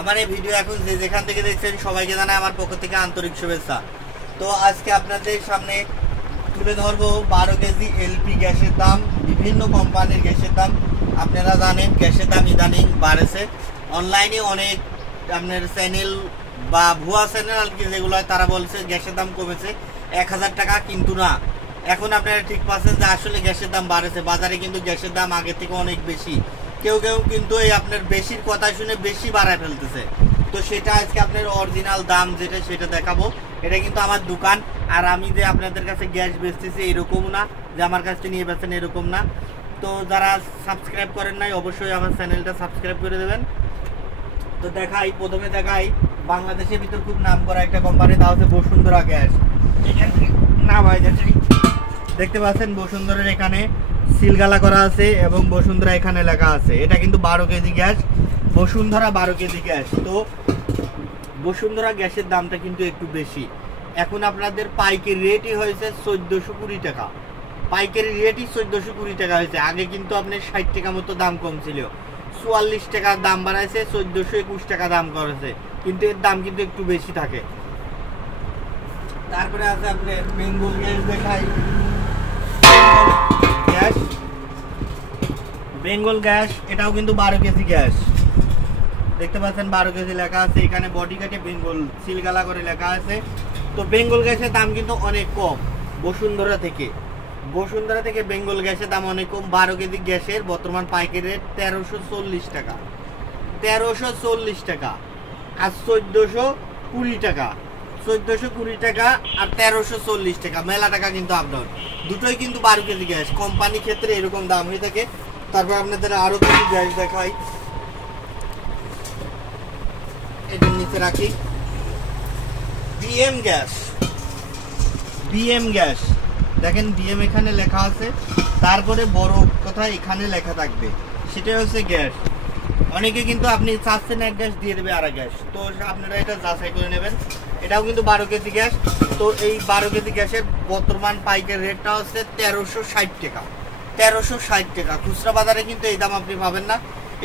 আমার এই ভিডিও এখন যে যেখান থেকে দেখছেন সবাইকে জানাই আমার পক্ষ থেকে আন্তরিক শুভেচ্ছা। তো আজকে আপনাদের সামনে তুলে ধরবো 12 কেজি এলপি গ্যাসের দাম, বিভিন্ন কোম্পানির গ্যাসের দাম। আপনারা জানেন গ্যাসের দাম ইদানিং বাড়েছে। অনলাইনে অনেক আপনার চ্যানেল বা ভুয়া চ্যানেল আর কি যেগুলো তারা বলছে গ্যাসের দাম কমেছে 1000 টাকা, কিন্তু না, এখন আপনারা ঠিক পাচ্ছেন যে আসলে গ্যাসের দাম বাড়েছে। বাজারে কিন্তু গ্যাসের দাম আগে থেকে অনেক বেশি। কেউ কেউ কিন্তু এই আপনার বেশির কথা শুনে বেশি বাড়ায় ফেলতেছে। তো সেটা আজকে আপনার অরিজিনাল দাম যেটা সেটা দেখাবো। এটা কিন্তু আমার দোকান, আর আমি যে আপনাদের কাছে গ্যাস বেচতেছি এরকম না, যে আমার কাছ থেকে নিয়ে বেচেন এরকম না। তো যারা সাবস্ক্রাইব করেন নাই অবশ্যই আমার চ্যানেলটা সাবস্ক্রাইব করে দেবেন। তো প্রথমে দেখাই বাংলাদেশের ভিতর খুব নাম করা একটা কোম্পানি, তা হচ্ছে বসুন্ধরা গ্যাস। নাম হয় দেখতে পাচ্ছেন বসুন্ধরার এখানে সিলগালা করা আছে এবং বসুন্ধরা এখানে লেখা আছে। এটা কিন্তু 12 KG gas, Bashundhara 12 KG gas. তো বসুন্ধরা গ্যাসের দামটা কিন্তু একটু বেশি। এখন আপনাদের পাইকারি রেটই হয়েছে 1420 টাকা। পাইকারি রেটই 1420 টাকা হয়েছে। আগে কিন্তু আপনার 60 টাকা মতো দাম কম ছিল, 44 টাকার দাম বাড়াইছে, 1421 টাকা দাম করেছে, কিন্তু এর দাম কিন্তু একটু বেশি থাকে। তারপরে আছে আপনার বেঙ্গল গ্যাস দেখাই। গ্যাস বেঙ্গল গ্যাস, এটাও কিন্তু 12 কেজি গ্যাস। দেখতে পাচ্ছেন 12 কেজি লেখা আছে, এখানে বডি কাটে বেঙ্গল সিলগালা করে লেখা আছে। তো বেঙ্গল গ্যাসের দাম কিন্তু অনেক কম বসুন্ধরা থেকে। বসুন্ধরা থেকে বেঙ্গল গ্যাসের দাম অনেক কম। 12 কেজি গ্যাসের বর্তমান পাইকারি রেট 1340 টাকা, 1340 টাকা আর 1420 টাকা, 1420 টাকা আর 1340 টাকা, মেলা টাকা কিন্তু আপনার। দুটোই কিন্তু 12 কেজি গ্যাস। কোম্পানি ক্ষেত্রে এরকম দাম হয়ে থাকে। তারপর আপনাদের আরো কিছু গ্যাস দেখাই, এটার নিচে রাখি। বিএম গ্যাস, বিএম গ্যাস দেখেন, বিএম এখানে লেখা আছে, তারপরে বড় কথা এখানে লেখা থাকবে, সেটা হচ্ছে গ্যাস। অনেকে কিন্তু আপনি চাচ্ছেন এক গ্যাস দিয়ে দেবে আর এক গ্যাস, তো আপনারা এটা যাচাই করে নেবেন। এটাও কিন্তু 12 কেজি গ্যাস। তো এই 12 কেজি গ্যাসের বর্তমান পাইকারি রেটটা হচ্ছে 1360 টাকা, 1360 টাকা। খুচরা বাজারে কিন্তু এই দাম আপনি পাবেন না,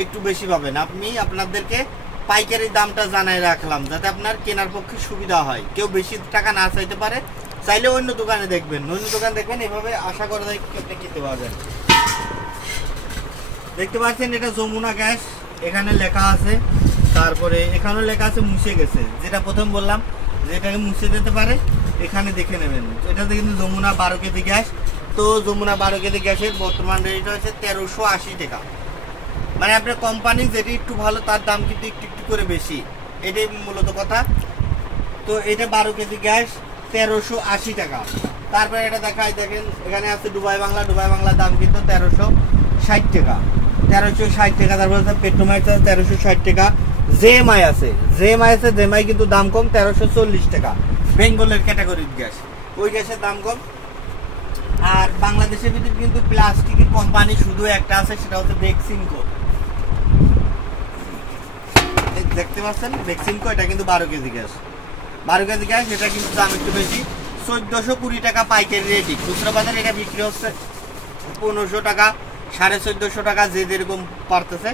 একটু বেশি পাবেন। আমি আপনাদেরকে পাইকারি দামটা জানাই রাখলাম যাতে আপনার কেনার পক্ষে সুবিধা হয়। কেউ বেশি টাকা না চাইতে পারে, চাইলে অন্য দোকানে দেখবেন, অন্য দোকান দেখবেন, এভাবে আশা করা যায় আপনি কিনতে পারবেন। দেখতে পাচ্ছেন এটা যমুনা গ্যাস, এখানে লেখা আছে। তারপরে এখানেও লেখা আছে মুছে গেছে, যেটা প্রথম বললাম যে এটাকে মুছে যেতে পারে, এখানে দেখে নেবেন। এটাতে কিন্তু যমুনা 12 কেজি গ্যাস। তো যমুনা 12 কেজি গ্যাসের বর্তমান রেট হচ্ছে 1380 টাকা। মানে আপনার কোম্পানি যেটি একটু ভালো তার দাম কিন্তু একটু একটু করে বেশি, এটাই মূলত কথা। তো এটা 12 কেজি গ্যাস 1380 টাকা। তারপরে এটা দেখাই, দেখেন এখানে আছে দুবাই বাংলা। দুবাই বাংলার দাম কিন্তু 1360 টাকা, 1360 টাকা। তারপরে আছে পেট্রোমাইক্স আছে 1360 টাকা। জেএমআই আছে, জেএমআই আছে, জেএমআই কিন্তু দাম কম, 1340 টাকা। বেঙ্গলের ক্যাটাগরির গ্যাস, ওই গ্যাসের দাম কম। আর বাংলাদেশের ভিতরে কিন্তু প্লাস্টিকের কোম্পানি শুধু একটা আছে, সেটা হচ্ছে বেক্সিমকো। দেখতে পাচ্ছেন বেক্সিমকো, এটা কিন্তু 12 কেজি গ্যাস, 12 কেজি গ্যাস। এটা কিন্তু দাম একটু বেশি, 1420 টাকা পাইকারি রেটই। খুচরা বাজারে এটা বিক্রি হচ্ছে 1500 টাকা, 1450 টাকা, যে যেরকম পারতেছে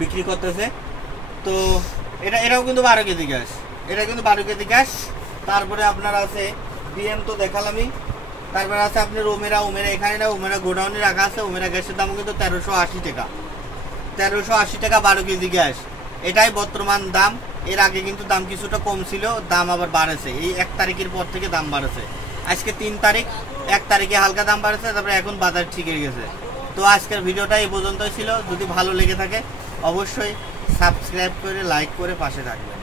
বিক্রি করতেছে। তো এটাও কিন্তু 12 কেজি গ্যাস, এটা কিন্তু 12 কেজি গ্যাস। তারপরে আপনার আছে বিএম, তো দেখালামই। তারপরে আছে আপনার ওমেরা। এখানে না, ওমেরা গোডাউনে রাখা আছে। ওমেরা গ্যাসের দাম কিন্তু 1380 টাকা, 1380 টাকা 12 কেজি গ্যাস। এটাই বর্তমান দাম। এর আগে কিন্তু দাম কিছুটা কম ছিল, দাম আবার বাড়েছে। এই 1 তারিখের পর থেকে দাম বাড়েছে। আজকে 3 তারিখ, 1 তারিখে হালকা দাম বাড়েছে, তারপরে এখন বাজার ঠিক হয়ে গেছে। তো আজকের ভিডিওটা এই পর্যন্তই ছিল। যদি ভালো লেগে থাকে অবশ্যই সাবস্ক্রাইব করে লাইক করে পাশে থাকবেন।